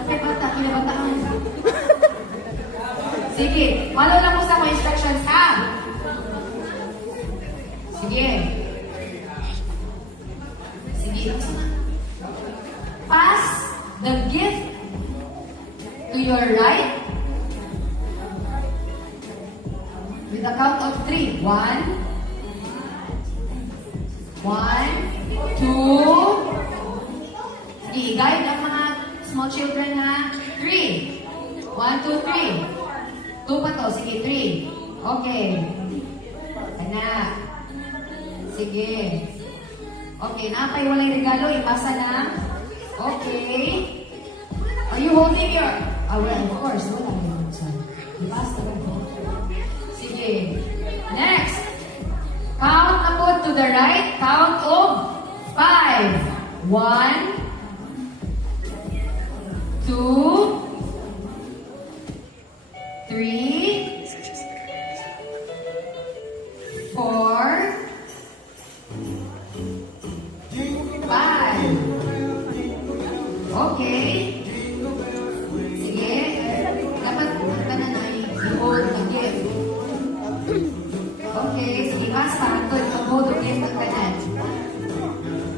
Okay, bata, kinabataan. Sige, follow lang mo sa mga instructions, ha? Sige. Sige. Pass the gift to your right with a count of 3. 1, 2. Sige, guide ang mga small children na 3. 1, 2, 3. 2 pa to. Sige, 3. Okay. Anak. Sige. Okay, nakapay walang regalo. Ipasa na. Okay. Are you holding your... well, of course. Wala yun. Ipasa na po. Sige. Next. Count na po to the right. Count of 5. 1, 2, 3, 4, 5. Okay. Sige. Dapat ka na i-hold the gift. Okay. Sige, basta. Ito, i-hold the gift ng kanan.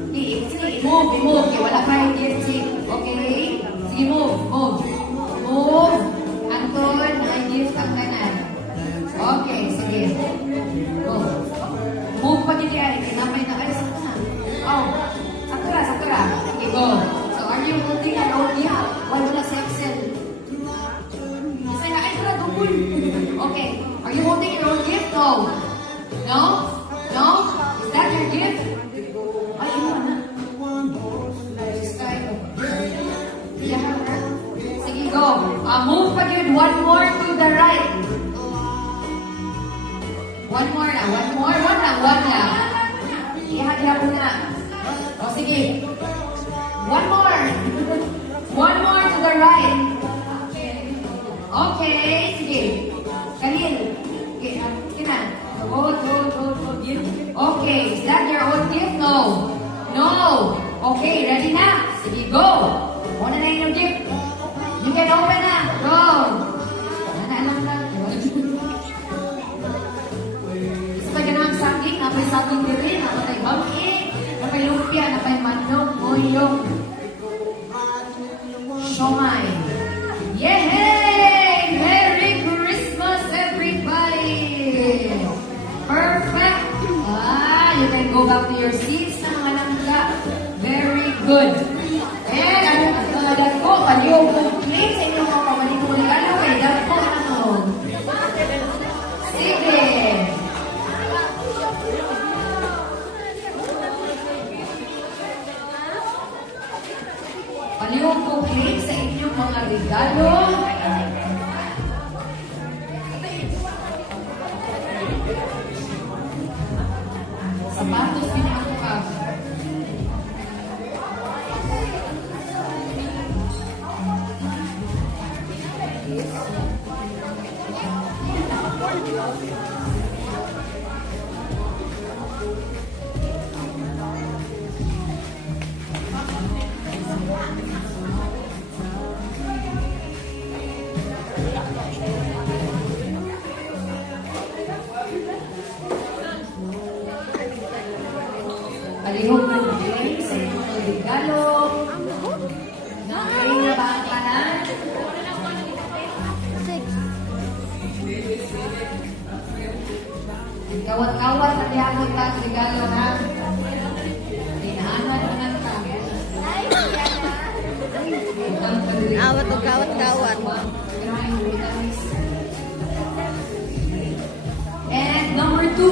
Sige, move. Okay, wala pa yung gift. Okay. Sige, move. Move. Anton, na-gift ang kanan. Okay, sige. Move pa dito ay. Kinapay na. Ay, sakto na. Oh, sakto na. Sige, go. So, are you holding an old gift? Wala na sa Excel. Isa na, ay, tara, double. Okay. Are you holding your own gift? No? Is that your gift? Ay, iwan na. Sige, go. Move pa yun. One more to the right. One more na. One lang. Ihag-ihag mo na. O, sige. One more to the right. Okay, sige. Kanil. Okay, kina. Hold. Okay, is that your own gift? No. Okay, ready na? Sige, go. Una na yung gift. You can open na. Go. Alam lang. Isa ka naman saging. Napay saging din. Napay bangki. Napay lumpia. Napay manok. Muyong. Siomay. Yay! Merry Christmas, everybody! Perfect! You can go back to your seats na mga langga. Very good. And ang dagko, paliw complete sa inyong mga pamalikong regalo kay dagko ano. Sige. Paliw complete sa inyong mga regalo. Sapatos pinakakuha. Palihog ng galing sa inyong regalo. Nakain na ba ang kanan? Kawat-kawat ang yamot ka ang regalo, ha? Tinaanan mo ng kami. Awat o kawat-kawat. And number 2.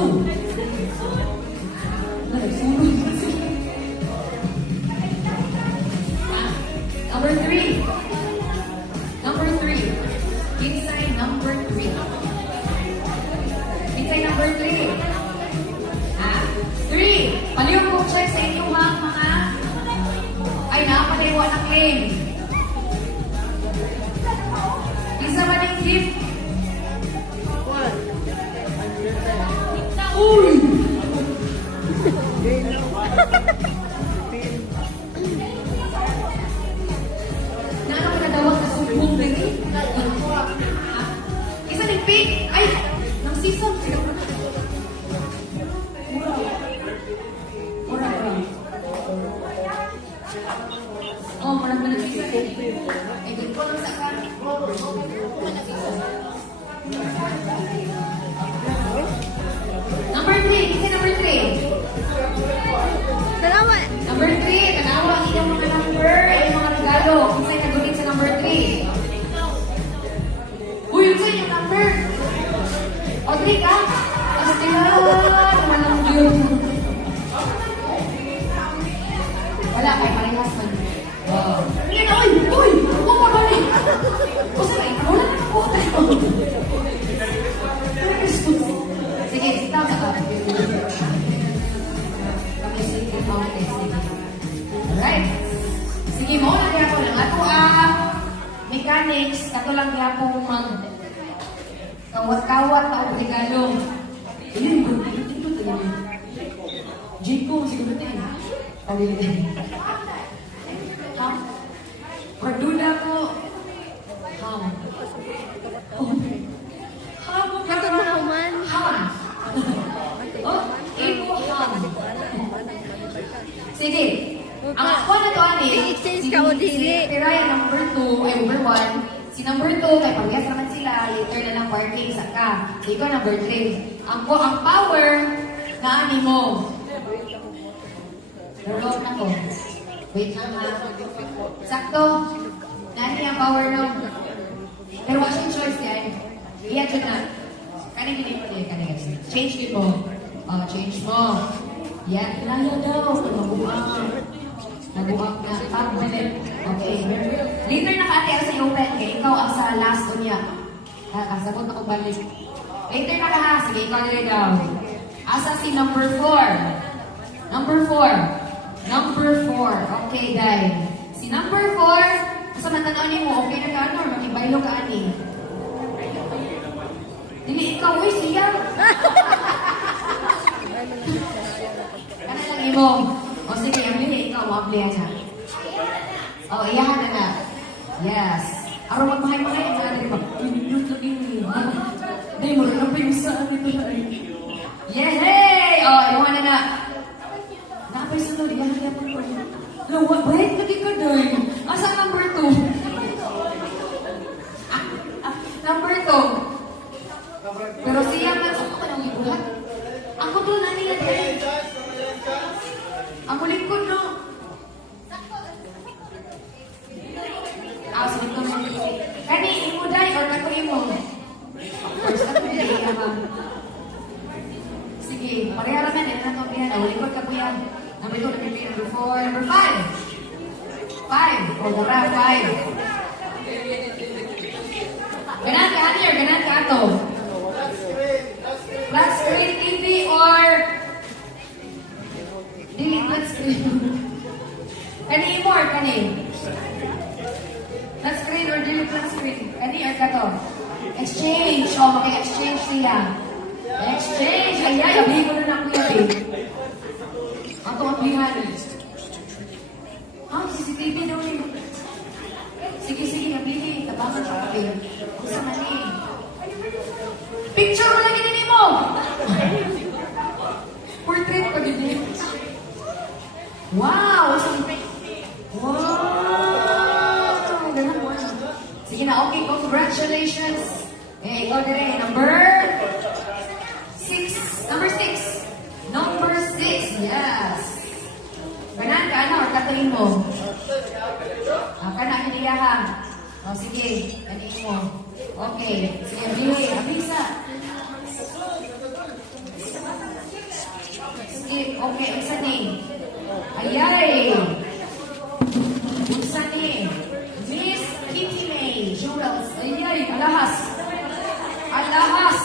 Number 3. Inside number 3. Inside number 3. 3. Palihog po check sa inyong mga ay napaliwan ang claim. Isa ba ng gift? Uy! Eh, di ko lang sa ka. Number 3. Kasi number 3. Salamat. Number 3. Tanawa ang inyong mga number. Ay mga regalo. Kung sa'yo nagulit sa number 3. Uy, yun sa'yo yung number. O, 3 ka? Kasi naman ang yun. Wala, kay parehas man. Wow. Yan, oy! Uy! Huwag pa balik! O, sige, wala na ako. Sige, sitaw sa ka. Okay, sige. Alright. Sige, mo lang ako lang. Ako mechanics, kato lang ako mag kawat-kawat na ako regalo. Ayun, ito talaga. Jacob, siguro tayo. Ha? Parduna ko. Ham. Ham. Katod mo ko man. Ham. Oh, iko ham. Sige. Ang ako na to, I-exchange ka o dili. Si Ryan, number 2, ay number 1. Si number 2, kay parehas naman sila, later na lang parking sa ka. So, ikaw number 3. Ang power na ani mo. Naroon ako. Wait lang ha. Sakto. Nani ang power no? Pero wala siyang choice yan. Iyan dyan na. Kanin gini. Change din mo. Oh, change mo. Yan. Lalo daw. Mabuang. Mabuang na. Pag-minute. Okay. Later na ka-ate sa open. Kaya ikaw ang sa last o niya. Kasabot ako balik. Later na ka ha. Sige, ikaw na daw. Asa si number 4. Number 4. Number 4. Okay, dahil. Si number 4, sa matanaw niyo mo, okay na ka ano, or makibaylo ka ani? Dili ikaw, uy, siya. Kana lang imo. O sige, ang lihi, ikaw, mablihan na. O, iyahan na na. Yes. Araw magmahay-mahay, ang natin ba? Pinulot lagi niyo. Dahil mo rin pa yung saan ito na. Yehey! O, iyahan na na. Napay sunod, iyahan na po. Wait, lagi ka doon. Asa number 2? Number 2. Pero siya man, ako ka nang ibuhat. Ako doon, nani na din. Ako likod, no? Sige ko na. Kani, imo day, or ako imo? First, ako day, sige, pareha naman, yan ang kapihan. Likod ka po yan. Number 2, number 4, number 5. 5. O, dara, 5. Ganan ka, Anier, ganan ka ato. Flat screen TV or dili flat screen. Kani more, kani. Flat screen or dili flat screen. Kani or kato. Exchange. O, maki-exchange sila. Exchange. Ayay, abihin ko na na kuya, eh. Ato ang bihan. CCTV daw yun. Sige, nabili. Tabangan siya kape. Kung sa mali. Picture mo lagi din mo! Portrait pa din. Wow! Wow! Ganun mo. Sige na, okay. Congratulations. Eh, ikaw na rin. Number 6. Number 6. Number 6. Yes. Ganan ka, ano? Or katayin mo? Kana hiniyahan. O, sige. Kaniin mo. Okay. Sige, bili. Abisa. Sige, okay. Isa ni. Ayay. Isa ni. Miss Kitty May. Jewels. Ayay. Alahas. Alahas.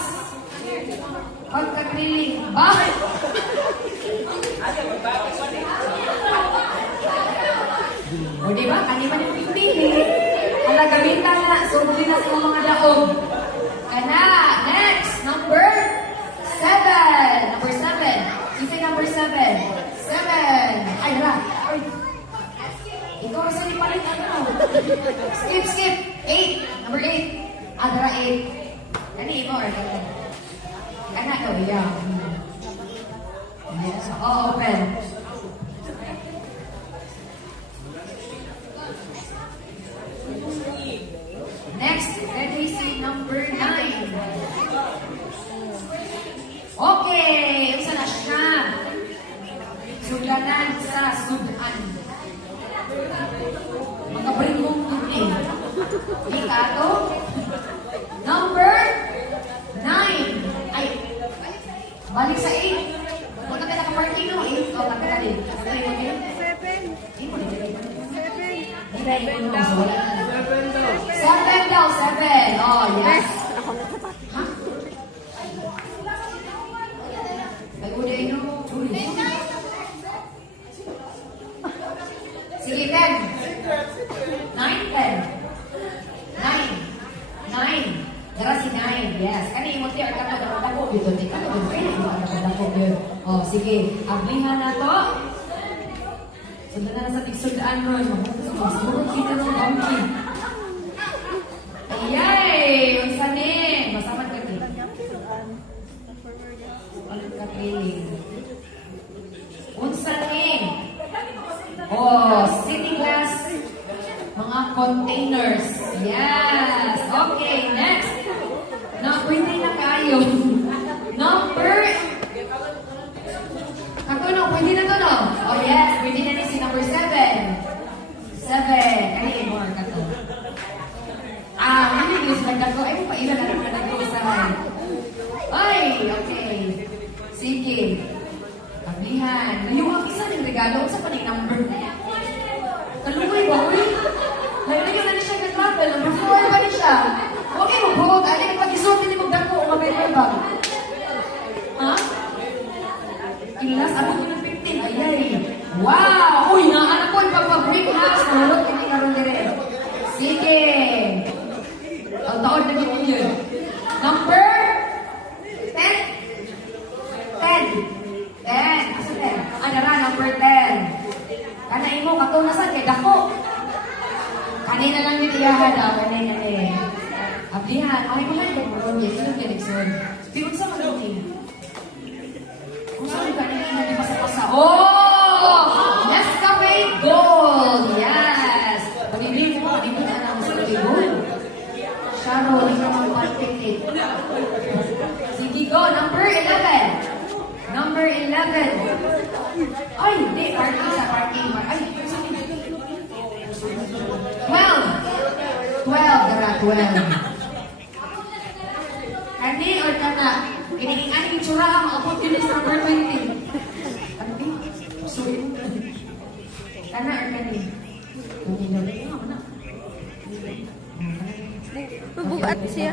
Pagkakriling. Bakit? O diba, kanima yung pipili. Ala, gamitan na. Subli na sa mga daog. Kana, next, number 7. Number 7. Isa number 7. 7. Ay, hala. Ay. Ikaw sa palit ano. Skip. 8. Number 8. Adara 8. Kani mo or kani? Kana daw, yeah. Yes. Oh, open. sa sudan. Makabarin mong tutin. Ikato. Number 9. Ay, balik sa 8. Kung ka naka-parking no, 8. O, taka ka din. Okay, okay? 7. 7 daw, 7. Oh, yes. Ha? Ay, uday no. Sige, 10. 9, 10. 9. 9. Dara si 9. Yes. Kani imong tiyak ka to dako dito di ka to pwede mo ka dako dito. Oh, sige. Ablihan na to. Sundan na sa tigsudaan ron. Magsusunod kita ng donkey. Ayay! Unsa ni? Masaman ka din. Ulit ka training. Unsa ni? Oh, city glass. Mga containers. Yes. Okay, next. Pwede na kayo. Number. Katuno, pwede na to no? Oh yes, pwede na si number 7. 7. Ay, more kato. Hindi gusto lang kato. Ay, pailan na rin na sa ay, okay. Sige. Paglihan. Ngayong isa ng regalo. Sa pa number? Kalukoy ba, uy? Naglayo na siya ka-travel. Number 4 ba na siya? Okay, mag-hold. Ano yung pag-isot? Hindi magdako. Umabay ba? Ha? Ilas, ano ko ng 15? Ayay. Wow! Uy, naanak ko. Pagpa-break house. Nalot, hindi karoon dire. Sige. Ang taon na dito yun. Number 10. 10. 10. Asa 10? Ano na, number 10. Kanain mo, katunasan kay dako. Kanina lang yung iyahan daw. Kanina eh. Ablihan. Ay, mahal ko. Maroon yan. Sino yan, Nixon? Piyon sa malutin. Kung saan ka nila hindi pasa-pasa. Oh! Nescafe Gold! Yes! Pag-ibig mo, hindi mo na ang Nescafe Gold. Sharo, hindi ka mag-particate. Sige, go. Number 11. Number 11. Ay, hindi. Parking sa parking. Ay, 12. 12, dara, 12. Kani or kana? Kining aning tsura ang opportunity number 20. Kani? Sorry. Kana or kani? Mabugat siya.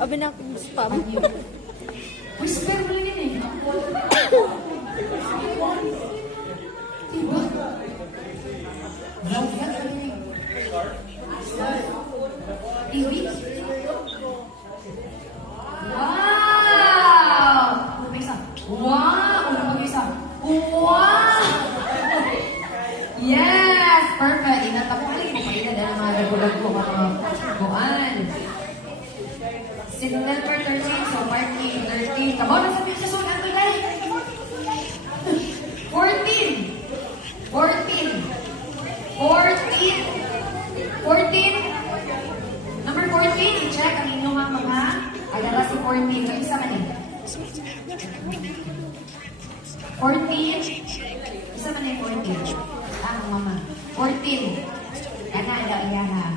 Abi na akong spam. Whisper mo rin eh. Diba? Love yan. Iwi? Wow! Ano pa isa? Wow! Ano pa isa? Wow! Yes! Perfect! Inatapalik mo kayo na dahil mga regular ko mga buwan. Signal per 13, so parking 13. Kabaw na sa pizza soon, ano guys? 14! 14! Number 14, i-check ang inyong mga agara si 14. Kayo isa man eh. 14. Isa man eh 14. Mama. 14. Kana daw iya ha.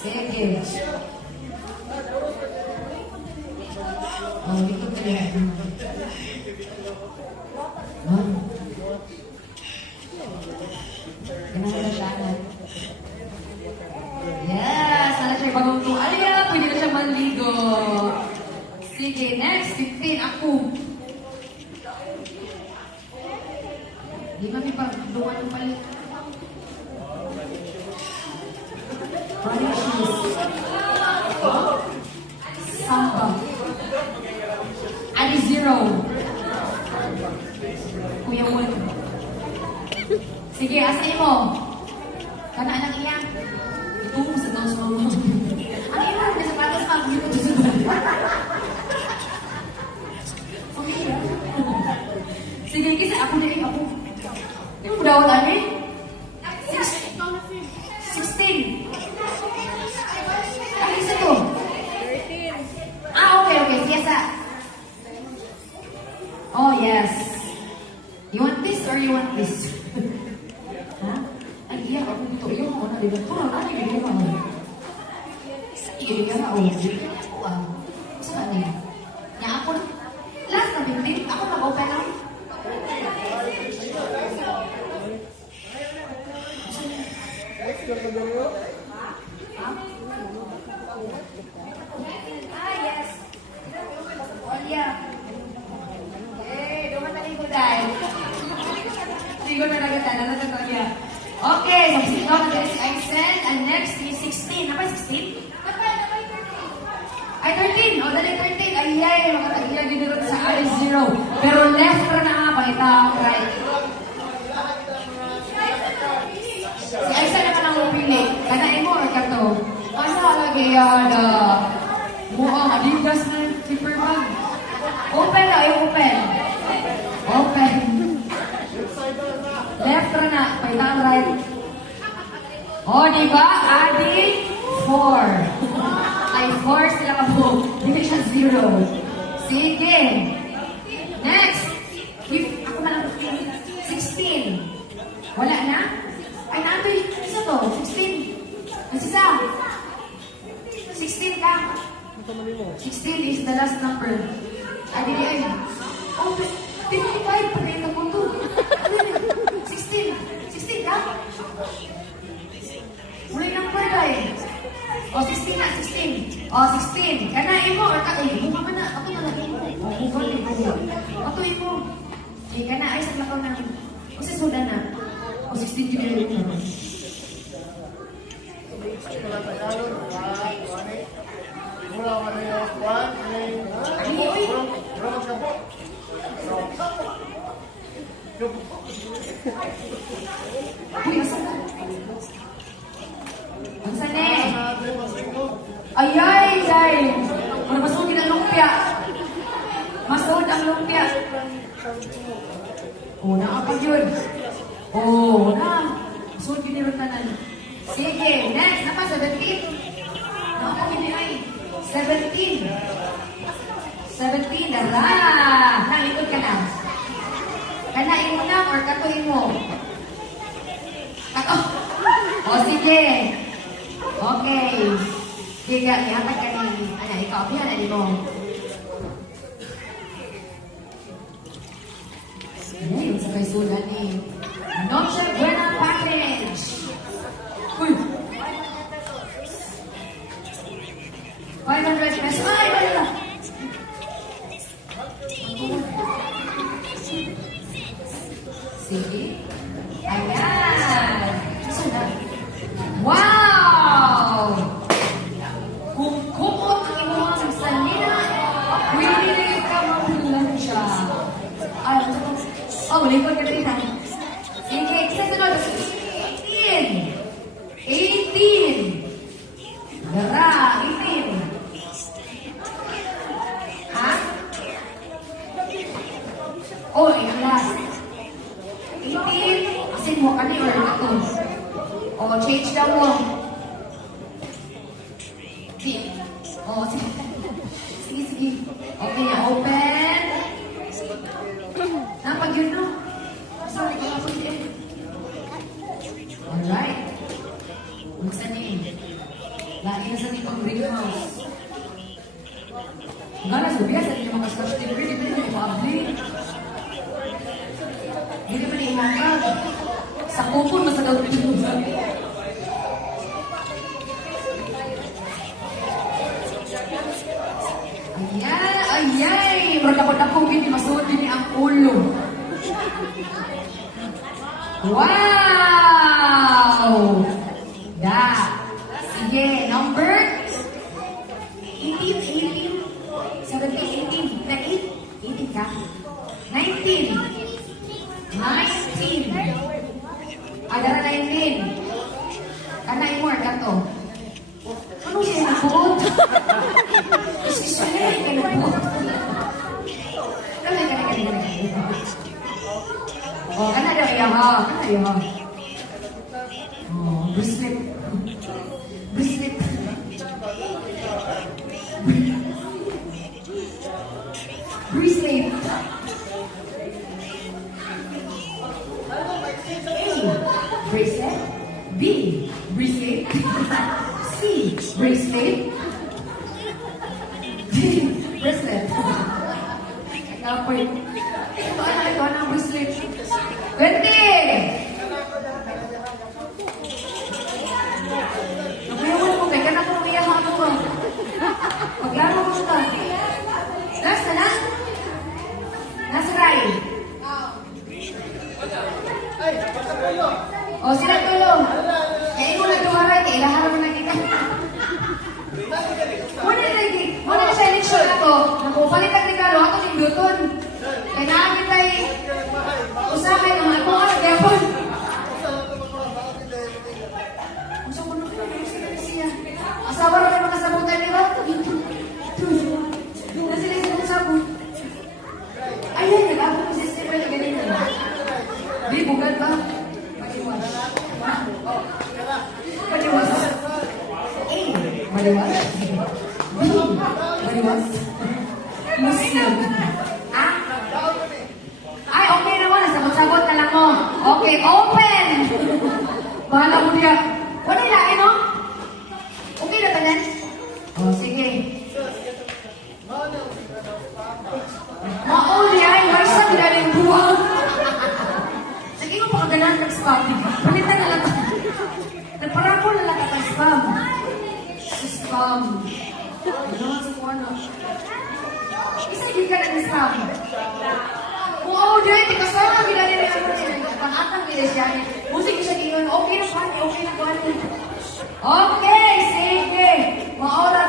Sige. Oh, dito ka yan. Ganun na siya na. Yes! Sana siya bagong to. Alaya! Pwede na siya manligo. Sige, next. 15. Ako. Di ba may pagduwan ng palit? Running shoes. Samba. Ali Zero. Kuya Won. Sige, asayin mo. Kana anak iya. Ito mo sa taos mo. Ang iya mo, nasa patas pa. Hindi ko susunod. Sige, kasi ako na ako. Ano mo daw namin? 16. Ano isa to? 13. Okay. Siya. Oh, yes. You want this or you want this? ice. Ha? Ay, iya, ako dito. Iyo mo na, di ba? Parang ano yung iyo mo? Iyo nga, o. Wow. Saan niya? Nga ako, last na bintin, ako mag-open lang. Ah, yes. Olya. Eh, dumatali ko dahil. Hindi ko na naganda, natatawa niya. Okay, so sino na this I send, and next is 16. Apa 16? Ay, 13. O, dali 13. Ay, makatagilan din doon sa I0. Pero left ka na nga, pakita ang right. Si Aisa naman ang upili. Kanain mo or kato? Ano lagi yan? Mukhang adidas na slipper bag. Open na, open. Open. Left ka na, pakita ang right. O, diba? Adi, 4. Ay, 4 sila ka po. Hindi siya 0. Sige. Next. Ako man ang 16. Wala na? Ay, natin. Isa to. 16. Mas isa. 16 ka. 16 is the last number. Ay, di ay. Oh, 55. Pagkita po to. 16. 16 ka? Muli number ka eh. O, 16 na, 16. O, 16. Kanain mo or katuin mo. Mama na, ako na lagi mo. O, kukunin mo. Katuin mo. Okay, kana ay sa lakaw na. O, sa sudan na. O, 16 yun yun. Uy, nasa na? Nasa na eh? Ay! Ano masugin ang lumpia? Masud ang lumpia. O, nakapag yun. O, na. Masugin ni Rutanan. Sige, next. Napa, 17. Nakapag yun ay. 17. 17. Dara. Nalikod ka na. Kanain mo na or katuin mo? Kato. O, sige. Okay. Sige, ihatag ka ni, ikaw, apihan mo. Ayun, sa kay sulat ni Noche Buena Package. Uy! 500 pesos. Ay, wala! Sige. Ayan! Sulat. Wow! Kung kumot ang imuhang salina, pwede ka mapulan siya. Ay, likod ka rin ha. Sige, isa sunod. 18. 18. Dara, 18. Ha? Oh, yung last. 18. Asin mo ka ni or ito. Oh, change daw mo. Oh, sige. Sige. Okay, open. Napag yun, no? Sorry, kaya po yun. Alright. Magsanin. Lagi na sa nipang greenhouse. Gana, sabihan sa ninyo mga scotch tape. Hindi ba yung ipaabli? Hindi ba yung imakag? Sa kupon, masagaw dito. Ayay! Berdakot-dakot gini, masuot gini ang ulo. Wow! Da. Sige, number 18, 17, 18. Na 8? 18 ka? 19. 19. Adara 19. Kanay mo, kato. Ano siya nabot? Isisya ka nabot. Kali. Oh, kana daw iya ha. Kana iya ha. Oh, bracelet. Bracelet. Bracelet. bracelet. B, bracelet. C, bracelet. D, bracelet. Kapoy. Ito ang bracelet. 20! Nakuyawan mo kay kana ko umiyahan mo ba? Paglaro mo ito. Nasa na? Nasa Rai. O, sila tulong. Kaya mo na tumaray, kaya ilahan mo na kita. Muna na siya eleksyon ako. Nakupalit ang regalo, ako yung Newton. Kaya namin tayo usahay ng mga kung ano, kaya po. Asawa rin mga sabutan nila. Na sila yung sabot. Ayun, nag-abot ko si Stephen na ganyan na. Di, bugad ba? Maliwas. Maliwas. A. Maliwas. B. Maliwas. Muslim. Ah? Ay, okay naman. Sabot-sabot na lang mo. Okay, open! Bahala mo niya. Wala nila, no? Okay na tanan? Oh, sige. Mauli ay, may sa kinaling buwang. Sige mo pa kaganahan nag-spam. Palitan na lang. Nagparako na lang ka spam. Spam. Ano sa kuwana? Isa hindi ka na spam. Oo, dahil di kasama ginali na ako niya. Pangatang nila siya. Musik siya ginon. Okay na pa. Okay na pa. Okay, sige. Maura